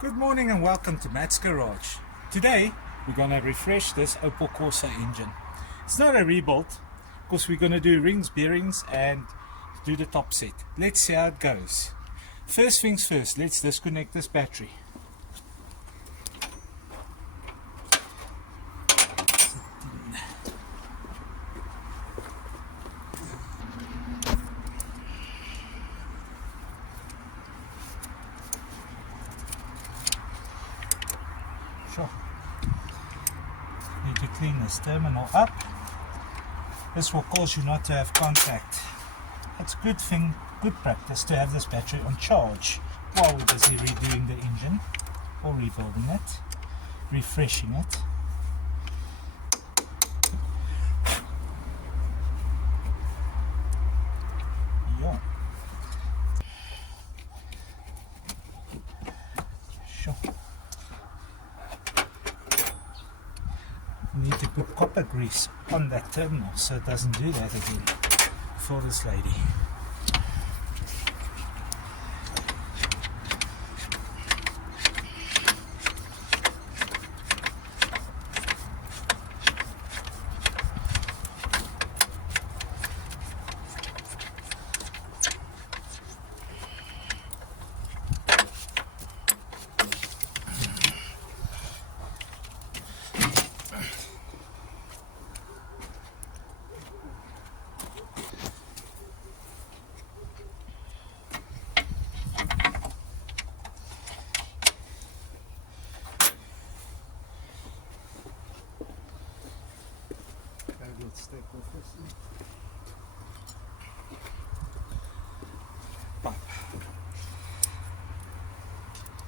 Good morning and welcome to Matt's Garage. Today we're going to refresh this Opel Corsa engine. It's not a rebuild because we're going to do rings, bearings and do the top set. Let's see how it goes. First things first, let's disconnect this battery. Need to clean this terminal up. This will cause you not to have contact. It's a good thing, good practice to have this battery on charge while we're busy redoing the engine or rebuilding it, refreshing it. Yeah. Sure. We need to put copper grease on that terminal so it doesn't do that again for this lady.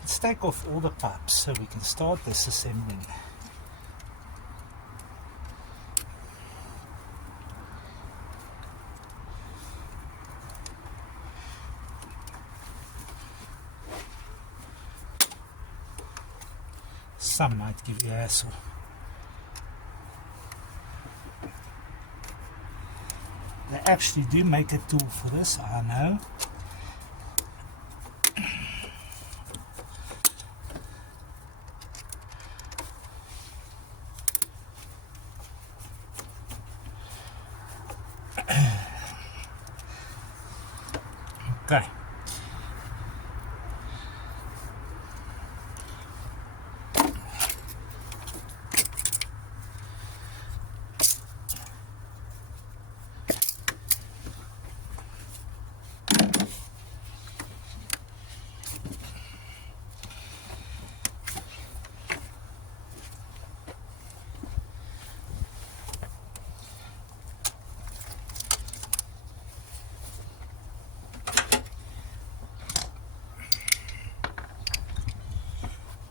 Let's take off all the pipes so we can start disassembling. Some might give you a hassle. They actually do make a tool for this, I know. Okay.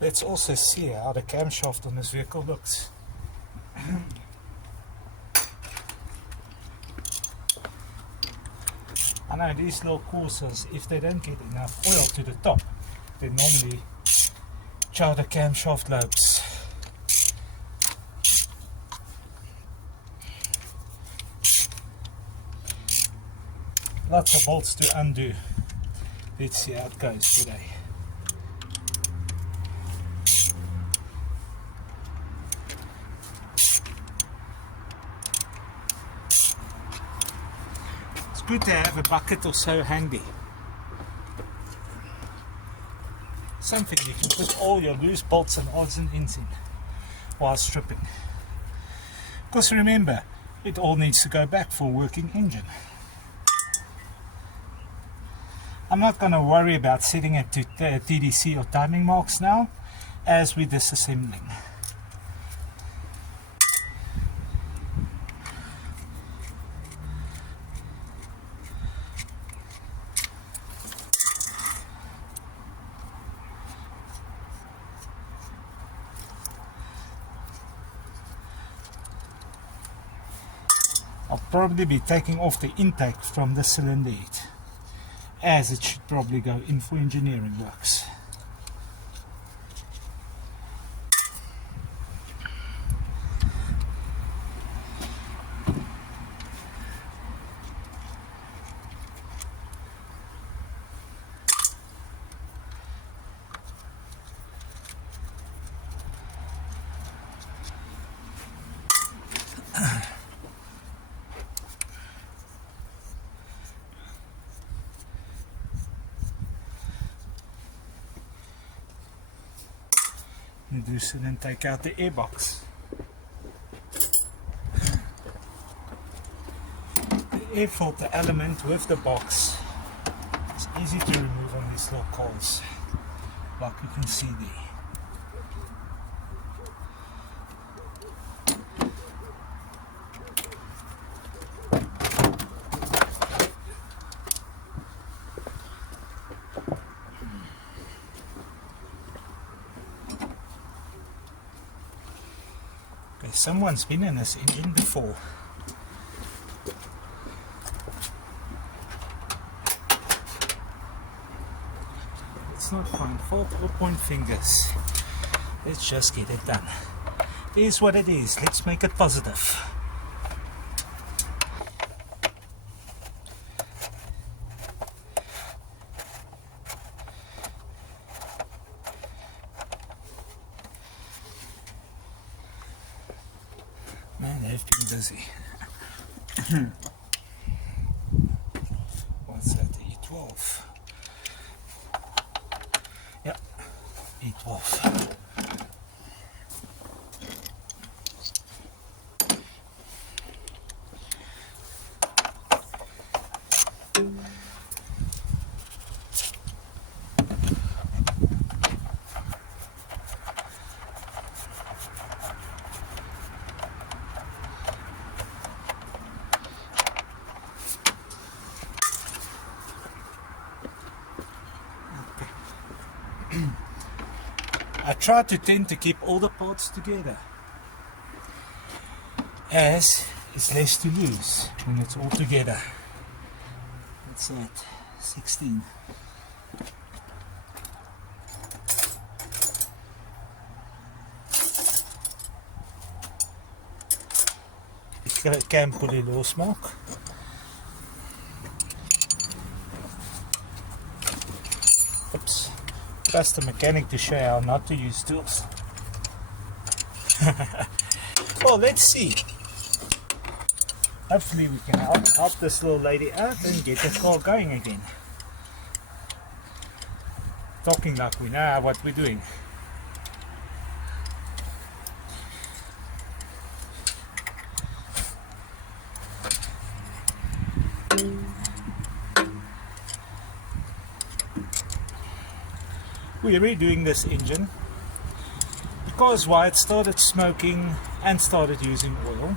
Let's also see how the camshaft on this vehicle looks. I know these little Corsas, if they don't get enough oil to the top, they normally chow the camshaft lobes. Lots of bolts to undo. Let's see how it goes today. Good to have a bucket or so handy. Something you can put all your loose bolts and odds and ends in while stripping. Because remember, it all needs to go back for a working engine. I'm not going to worry about setting it to TDC or timing marks now as we're disassembling. I'll probably be taking off the intake from the cylinder head, as it should probably go in for engineering works. Reduce it and take out the airbox. The air filter element with the box is easy to remove on these little cars, like you can see there. Okay, someone's been in this engine before. Let's not find fault or point fingers. Let's just get it done. It is what it is. Let's make it positive. Man, they've been busy. What's that? E12. Yep, E12. I try to tend to keep all the parts together, as it's less to lose when it's all together. What's that? 16. Ik kan het losmaken. Oops. Trust the mechanic to show you how not to use tools. Well, let's see. Hopefully we can help this little lady out and get the car going again. Talking like we know what we're doing. We're redoing this engine because why it started smoking and started using oil,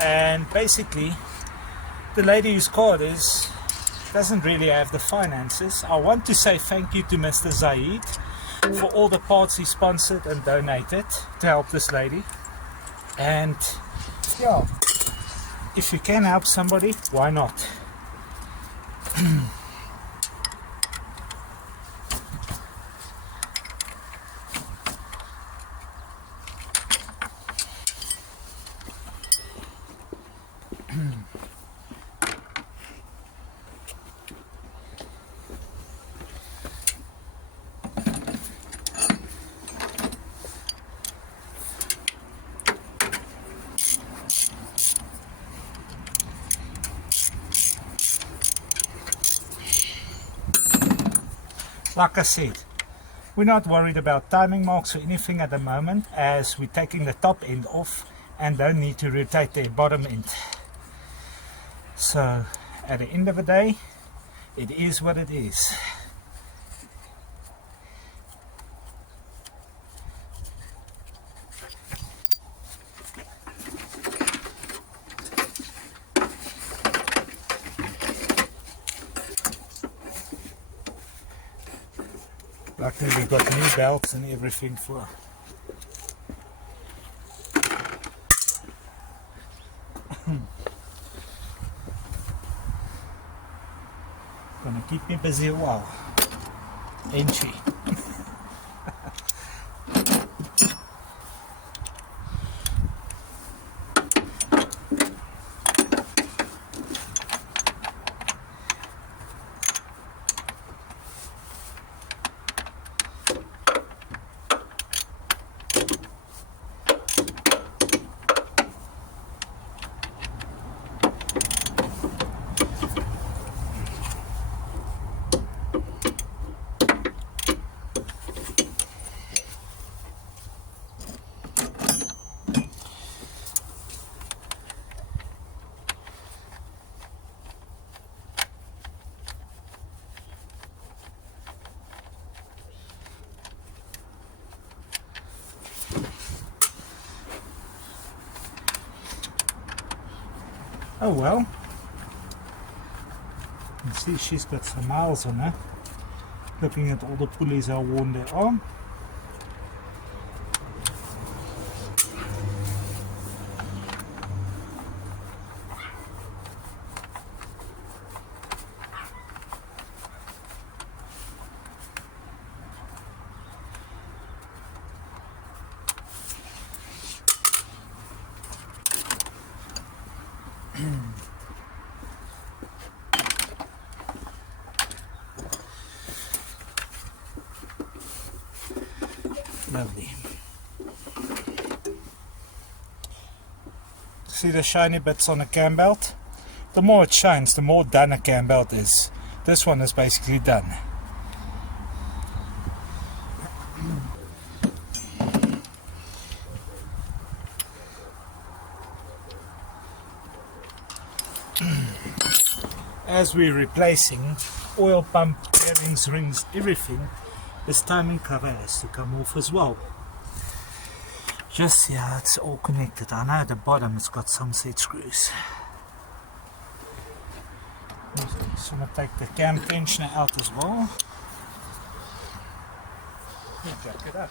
and basically the lady whose car it is doesn't really have the finances. I want to say thank you to Mr. Zaid for all the parts he sponsored and donated to help this lady, and yeah, if you can help somebody, why not? Like I said, we're not worried about timing marks or anything at the moment, as we're taking the top end off and don't need to rotate the bottom end. So at the end of the day, it is what it is. Luckily we've got new belts and everything for. Gonna keep me busy a while, ain't she? Oh well. You see she's got some miles on her. Looking at all the pulleys are worn there on. Lovely. See the shiny bits on the cam belt? The more it shines, the more done a cam belt is. This one is basically done. As we're replacing oil pump, bearings, rings, everything, this timing cover has to come off as well. Just see how it's all connected. I know at the bottom it's got some set screws. Just want to take the cam tensioner out as well. Jack it up.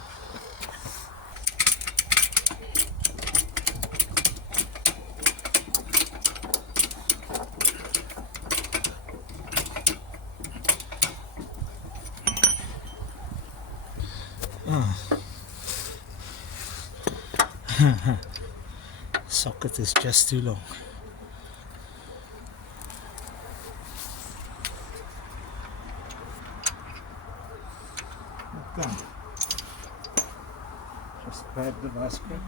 Socket is just too long. Okay. Just grab the vice grip.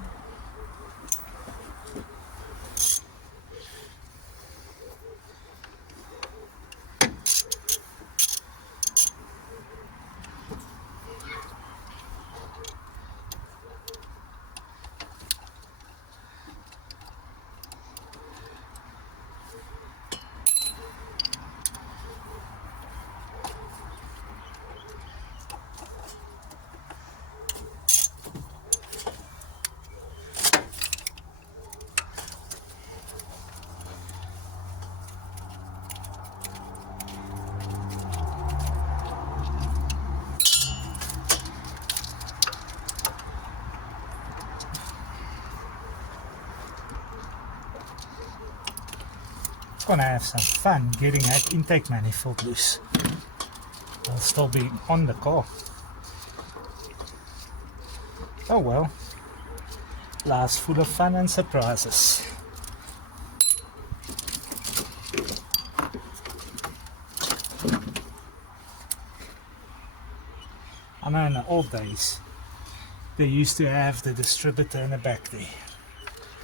Gonna have some fun getting that intake manifold loose. I'll still be on the car. Oh well, life's full of fun and surprises. I know in the old days they used to have the distributor in the back there,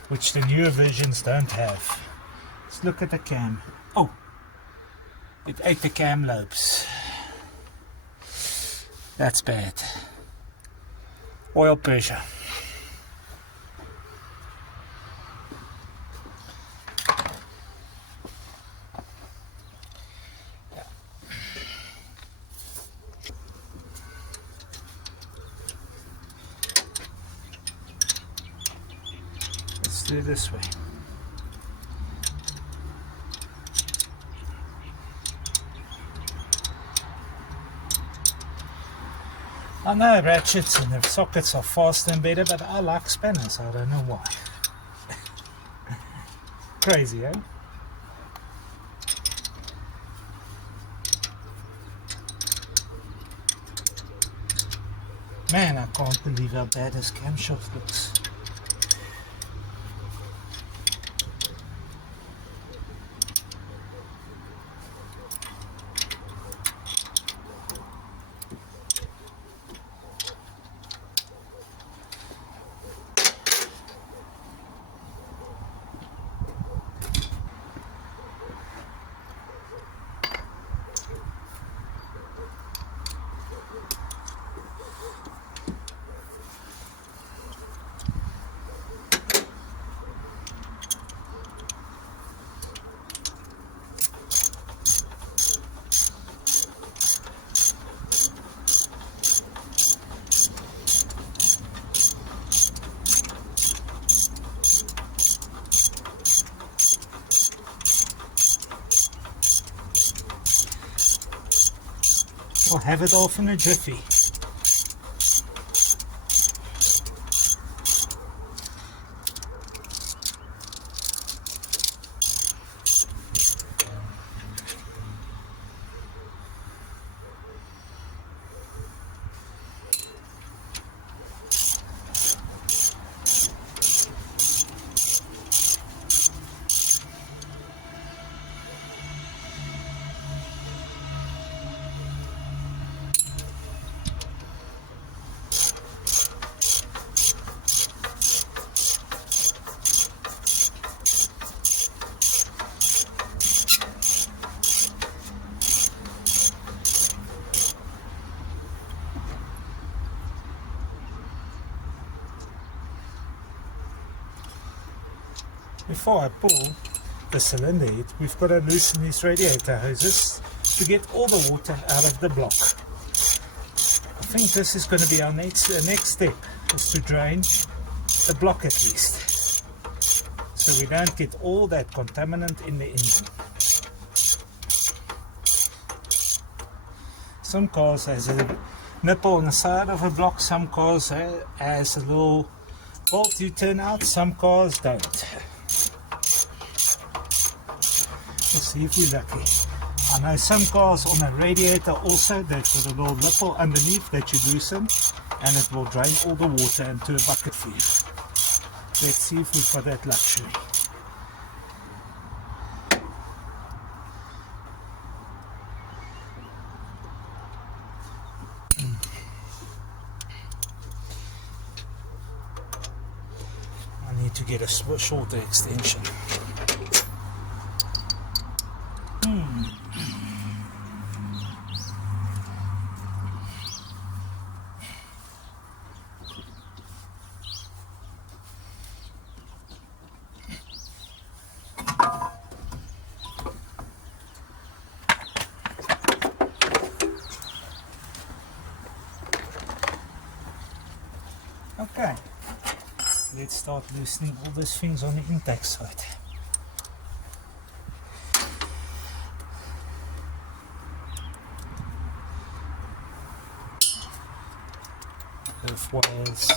which the newer versions don't have. Let's look at the cam. Oh, it ate the cam lobes. That's bad. Oil pressure. Let's do it this way. I know ratchets and the sockets are faster and better, but I like spanners. I don't know why. Crazy, eh? Man, I can't believe how bad this camshaft looks. We'll have it off in a jiffy. Before I pull the cylinder head, we've got to loosen these radiator hoses to get all the water out of the block. I think this is going to be our next step, is to drain the block at least, so we don't get all that contaminant in the engine. Some cars has a nipple on the side of a block, some cars has a little bolt you turn out, some cars don't. We'll see if we're lucky. I know some cars on a radiator also, they've got a little nipple underneath that you loosen and it will drain all the water into a bucket for you. Let's see if we've got that luxury. I need to get a shorter extension. Okay, let's start loosening all these things on the intake side. Earth wires.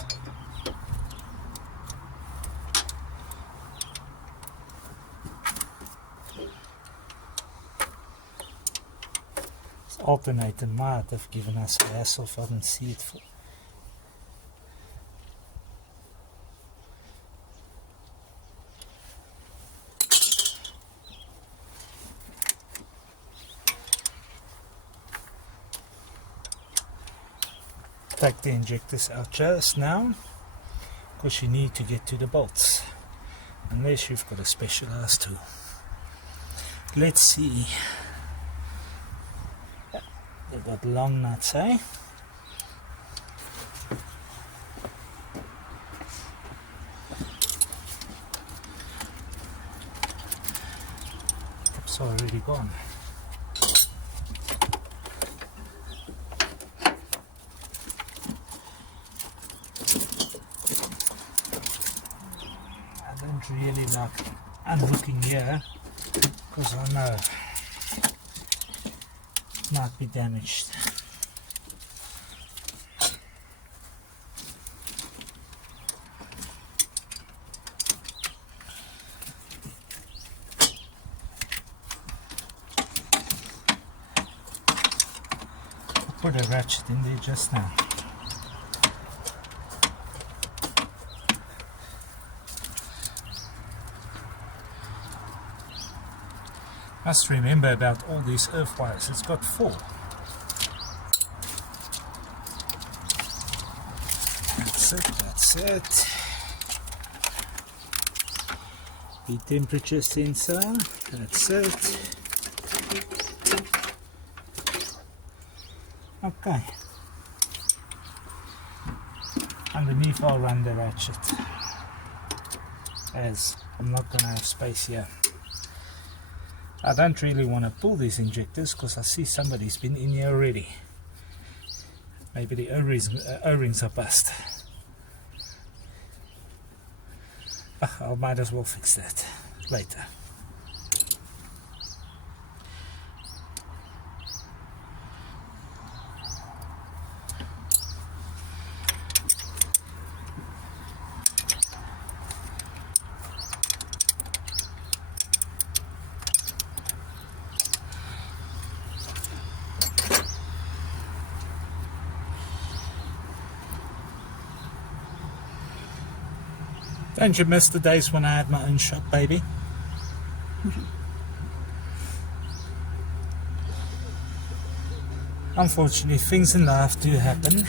This alternator might have given us a hassle if I didn't see it for. Take the injectors out just now, because you need to get to the bolts, unless you've got a specialized tool. Let's see. They've got long nuts, eh? Tips are already gone. Really like unhooking here because I know it might be damaged. I put a ratchet in there just now. Must remember about all these earth wires, it's got 4. That's it. The temperature sensor, that's it. Okay. Underneath I'll run the ratchet, as I'm not going to have space here. I don't really want to pull these injectors because I see somebody's been in here already. Maybe the O-rings are bust. I might as well fix that later. Don't you miss the days when I had my own shop, baby? Unfortunately, things in life do happen,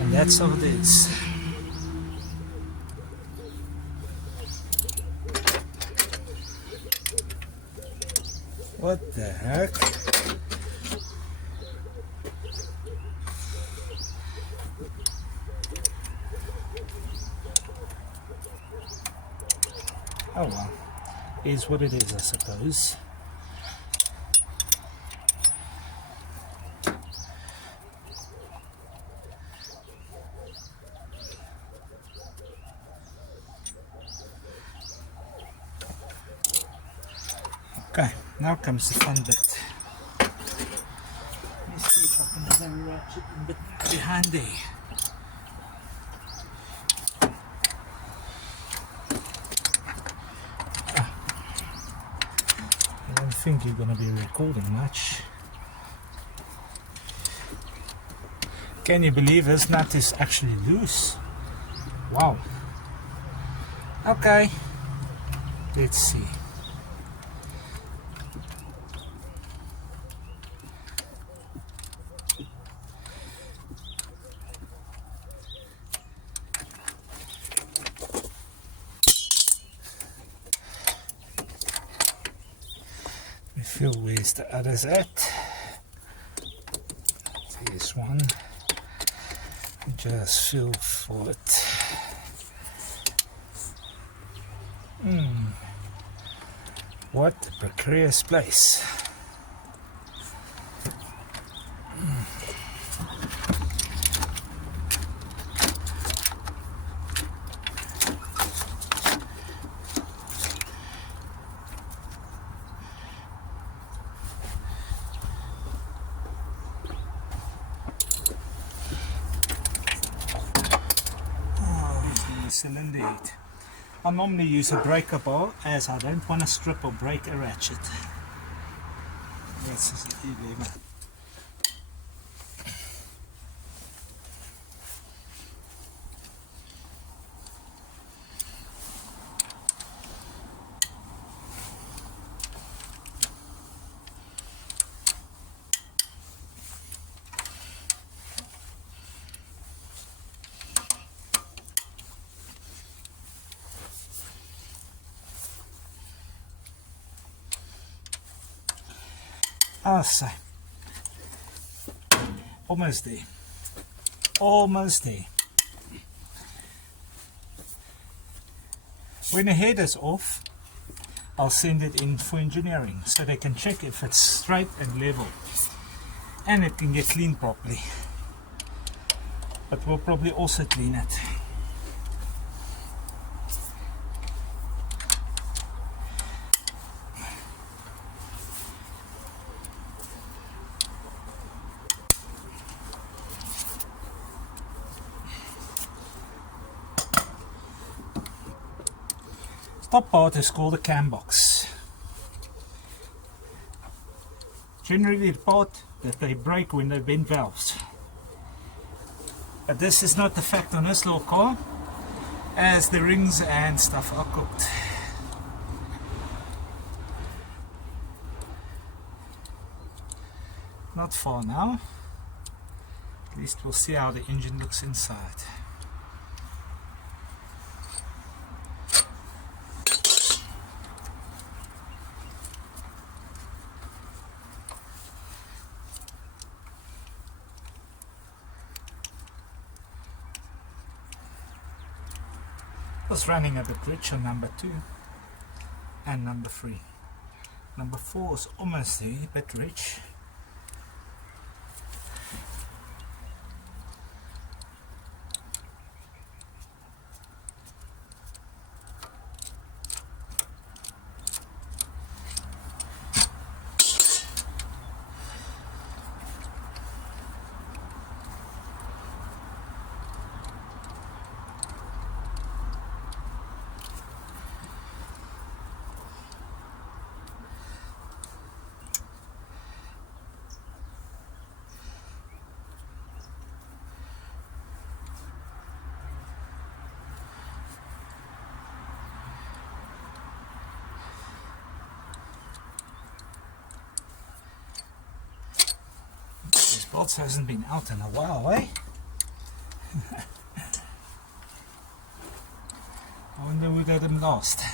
and that's how it is. What the heck? Oh well, is what it is, I suppose. Okay, now comes the fun bit. Let me see if I can have a ratchet a bit behind there. I don't think you're going to be recording much. Can you believe this nut is actually loose? Wow. Okay, let's see. Feel where's the others at. Here's one. Just feel for it. What a precarious place. Cylinder head. I normally use a breaker bar as I don't want to strip or break a ratchet. That's just the lever. I'll say almost there, almost there. When the head is off, I'll send it in for engineering so they can check if it's straight and level and it can get cleaned properly, but we'll probably also clean it. Top part is called a cam box. Generally the part that they break when they bend valves. But this is not the fact on this little car, as the rings and stuff are cooked. Not far now. At least we'll see how the engine looks inside. Was running a bit rich on number 2 and number 3. Number 4 is almost there, a bit rich. belts hasn't been out in a while, eh? I wonder who got them last.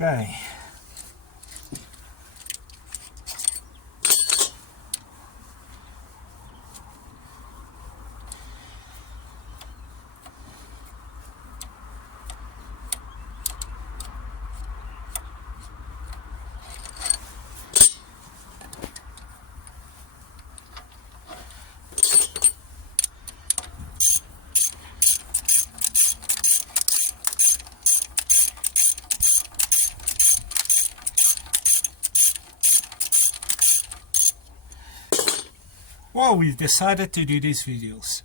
Okay. Why we've decided to do these videos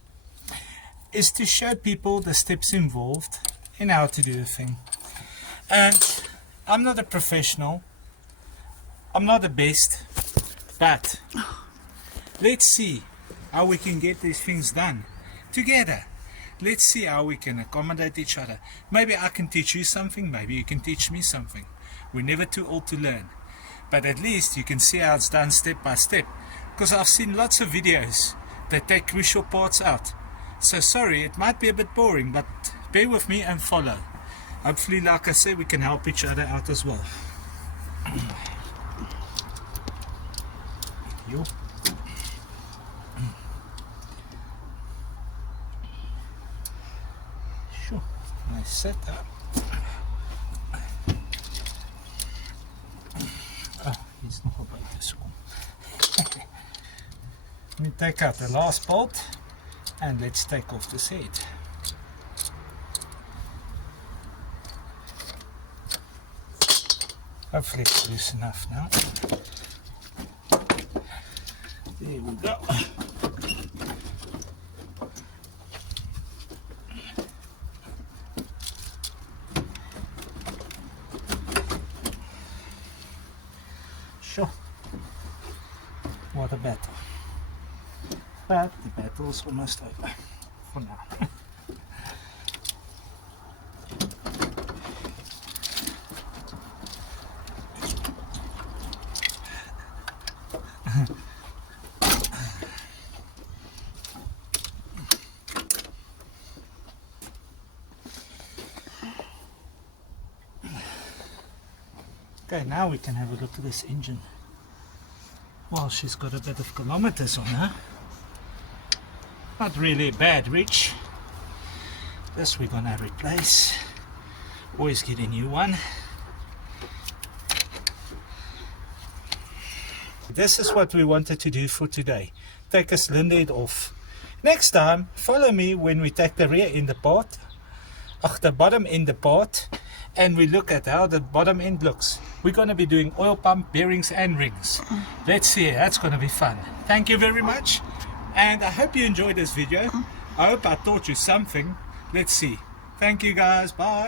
is to show people the steps involved in how to do a thing. And I'm not a professional, I'm not the best, but let's see how we can get these things done together. Let's see how we can accommodate each other. Maybe I can teach you something, maybe you can teach me something. We're never too old to learn, but at least you can see how it's done step by step. Because I've seen lots of videos that take crucial parts out. So sorry, it might be a bit boring, but bear with me and follow. Hopefully, like I say, we can help each other out as well. Yo. Sure, nice setup. Oh, he's not about this one. Let me take out the last bolt and let's take off the seat. Hopefully it's loose enough now. There we go. Sure. What a battle. But the battle's almost over for now. Okay, now we can have a look at this engine. Well, she's got a bit of kilometers on her. Not really a bad reach. This we're gonna replace. Always get a new one. This is what we wanted to do for today. Take a cylinder head off. Next time, follow me when we take the rear end apart, the bottom end apart, and we look at how the bottom end looks. We're going to be doing oil pump, bearings and rings. Let's see, that's going to be fun. Thank you very much, and I hope you enjoyed this video. I hope I taught you something. Let's see. Thank you guys, bye.